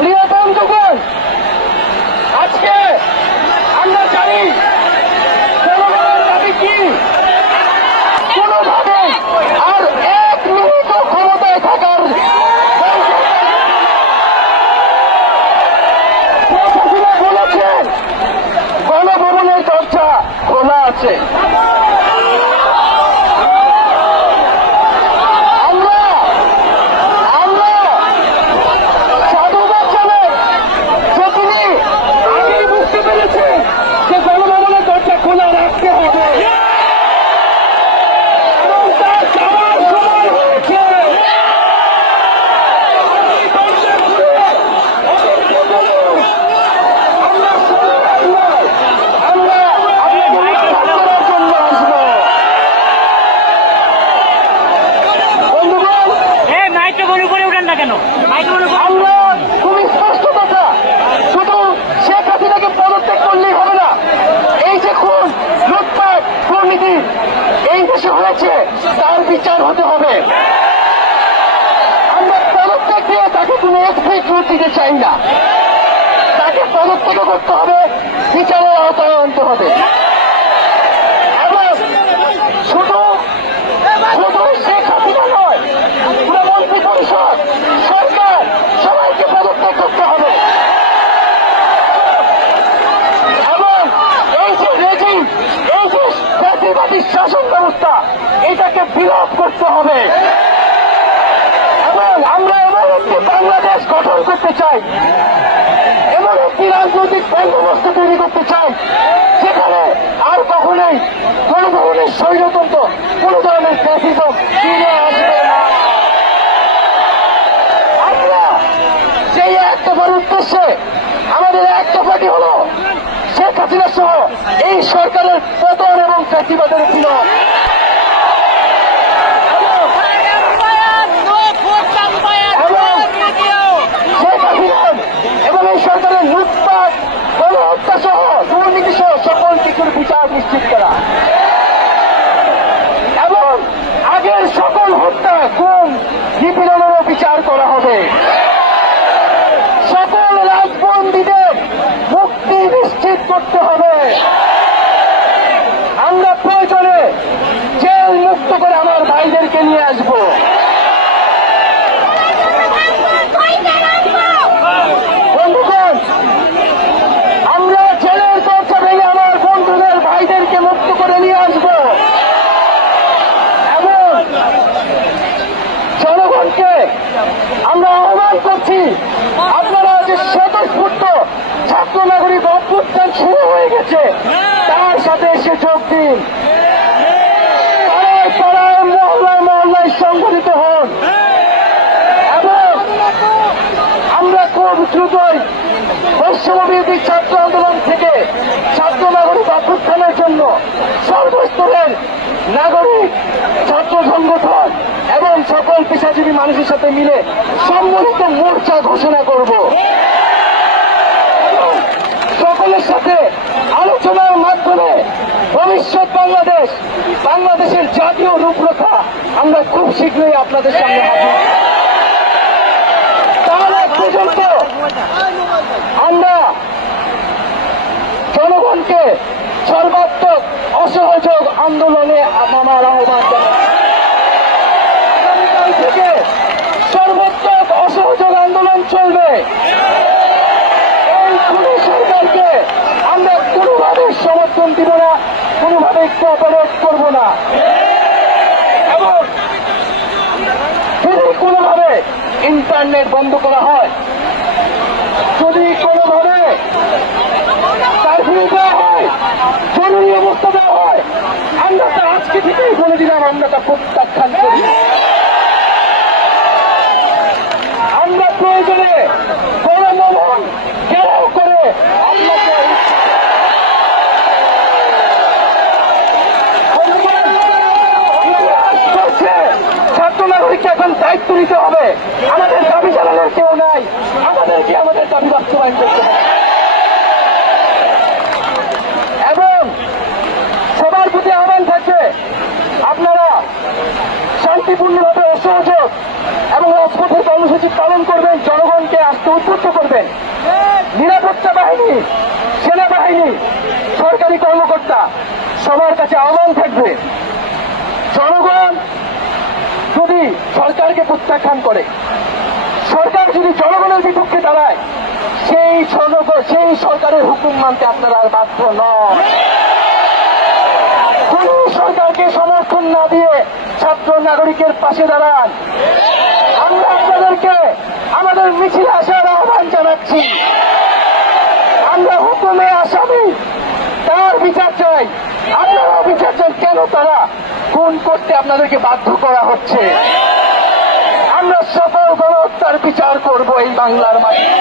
প্রিয় বন্ধুগণ, আজকে আমরা জানি জনগণের দাবি কি। কোনোভাবে আর এক মিনিট ক্ষমতায় থাকার প্রশাসনে বলেছেন গণভবনের দরজা খোলা আছে। খুবই স্পষ্ট কথা, শুধু শেখ হাসিনাকে পদত্যাগ করলেই হবে না। এই যে খুন, লুটপাট, দুর্নীতি এই দেশে হয়েছে, তার বিচার হতে হবে। আমরা পদত্যাগ দিয়ে তাকে কোনো এক্সপেক্ট দিতে চাই না। তাকে পদত্যাগ করতে হবে, বিচারের আওতায় আনতে হবে। এবং শুধু শেখ হাসিনা নয়, পুরো মন্ত্রী পরিষদ, সরকার সবাইকে পদত্যাগ করতে হবে। এবং এই যে রেজিম, এই যে জাতিবাদী শাসন ব্যবস্থা, এটাকে বিলোপ করতে হবে। এবং আমরা এমন একটি বাংলাদেশ গঠন করতে চাই, এমন একটি রাজনৈতিক বন্দোবস্ত তৈরি করতে চাই যেখানে আর কখনোই কোন ধরনের স্বৈরতন্ত্র, কোন ধরনের ফ্যাসিজম ফিরে আসবে না। আমরা সেই এক দফার উদ্দেশ্যে আমাদের এক দফাটি হল শেখ হাসিনা সহ এই সরকারের পতন এবং ফ্যাসিবাদের বিলোপ। এবং এই সরকারের লুটপাট, গণহত্যা সহ দুর্নীতি সহ সকল কিছুর বিচার নিশ্চিত করা এবং আগের সকল হত্যা, খুন, নিপীড়নেরও বিচার করা হবে। সকল রাজবন্দীদের মুক্তি নিশ্চিত করতে হবে। আমরা প্রয়োজনে জেল মুক্ত করে আমার ভাইদেরকে নিয়ে আসবো। বন্ধুগণ, আমরা জেলের দরজা ভেঙে আমার বন্ধুদের ভাইদেরকে মুক্ত করে নিয়ে আসবো এবং জনগণকে আমরা আহ্বান করছি, আপনারা যে স্বতঃস্ফূর্ত ছাত্র নাগরিক অভ্যুত্থান শুরু হয়ে গেছে, তার সাথে এসে যোগ দিন। পাড়ায় পাড়ায়, মহল্লায় মহল্লায় সংগঠিত হন এবং আমরা খুব দ্রুতই বৈষম্যবিরোধী ছাত্র আন্দোলন থেকে ছাত্র নাগরিক অভ্যুত্থানের জন্য সর্বস্তরের নাগরিক, ছাত্র সংগঠন এবং সকল পেশাজীবী মানুষের সাথে মিলে সম্মিলিত মোর্চা ঘোষণা করব। সকলের সাথে আলোচনার মাধ্যমে ভবিষ্যৎ বাংলাদেশের জাতীয় রূপরেখা আমরা খুব শীঘ্রই আপনাদের সামনে হাজির। তার আগ পর্যন্ত আমরা জনগণকে সর্বাত্মক অসহযোগ আন্দোলনে নামার আহ্বান জানাই। আগামীকাল থেকে সর্বাত্মক অসহযোগ আন্দোলন চলবে। এই খুনি সরকারকে আমরা কোনোভাবে সমর্থন দিব না, কোনোভাবে কোঅপারেট করব না এবং যদি কোনোভাবে ইন্টারনেট বন্ধ করা হয়, যদি কোনোভাবে কারফিউ দেওয়া হয়, জরুরি অবস্থা দেওয়া হয়, আমরা তা আজকে থেকেই বলে দিলাম, আমরা তা প্রত্যাখ্যান করি। আমরা প্রয়োজনে গণভবন ঘেরাও করে আপনাকে ছাত্র নাগরিককে এখন দায়িত্ব নিতে হবে। আমাদের দাবি জানানোর কেউ নাই, আমাদেরকে আমাদের দাবি বাস্তবায়ন করতে হবে এবং সবার প্রতি আহ্বান থাকছে, আপনারা শান্তিপূর্ণভাবে অসহযোগ এবং রাজপথের কর্মসূচি পালন করবেন, জনগণকে আসতে উদ্বুদ্ধ করবেন। নিরাপত্তা বাহিনী, সেনাবাহিনী, সরকারি কর্মকর্তা সবার কাছে আহ্বান থাকবে, জনগণ যদি সরকারকে প্রত্যাখ্যান করে, সরকার যদি জনগণের বিপক্ষে দাঁড়ায়, সেই সরকারের হুকুম মানতে আপনারা আর বাধ্য নন। কোন সরকারকে সমর্থন না দিয়ে ছাত্র নাগরিকের পাশে দাঁড়ান। আমরা আপনাদেরকে আমাদের মিছিলে আসার আহ্বান জানাচ্ছি। আমরা হুকুমে আসামি, তার বিচার চাই। আপনারাও বিচার চান, কেন তারা খুন করতে আপনাদেরকে বাধ্য করা হচ্ছে। আমরা সকল গণহত্যার বিচার করব এই বাংলার মাটিতে।